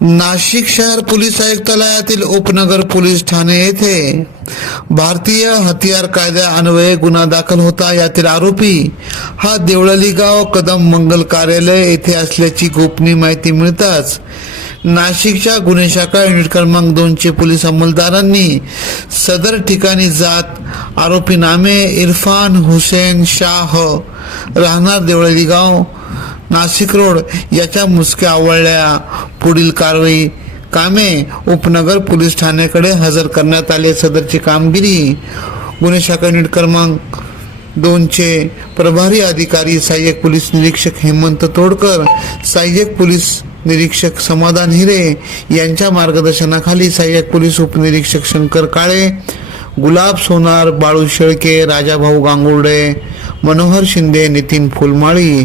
नाशिक शहर पोलीस आयुक्तालयातील उपनगर पोलीस ठाणे येथे भारतीय हतियार कायद्यान्वये गुन्हा दाखल होता यातील आरोपी हा देवळली गाव कदम मंगल कार्यालय येथे असल्याची गोपनीय माहिती मिळताच नाशिकच्या गुन्हे शाखा युनिट क्रमांक दोनचे पोलीस अंमलदारांनी सदर ठिकाणी जात आरोपी नामे इरफान हुसेन शाह राहणार देवळली गाव नाशिक रोड याच्या मुसक्या आवळल्या. पुढील कारवाई कामे उपनगर पोलीस ठाण्याकडे हजर करण्यात आले सदरची कामगिरी. गुन्हे शाखा युनिट क्रमांक दोनचे प्रभारी अधिकारी सहाय्यक पोलीस निरीक्षक हेमंत तोडकर सहाय्यक पोलीस निरीक्षक समाधान हिरे यांच्या मार्गदर्शनाखाली सहाय्यक पोलीस उपनिरीक्षक शंकर काळे गुलाब सोनार बाळू शेळके राजाभाऊ गांगुर्डे मनोहर शिंदे नितीन फुलमाळी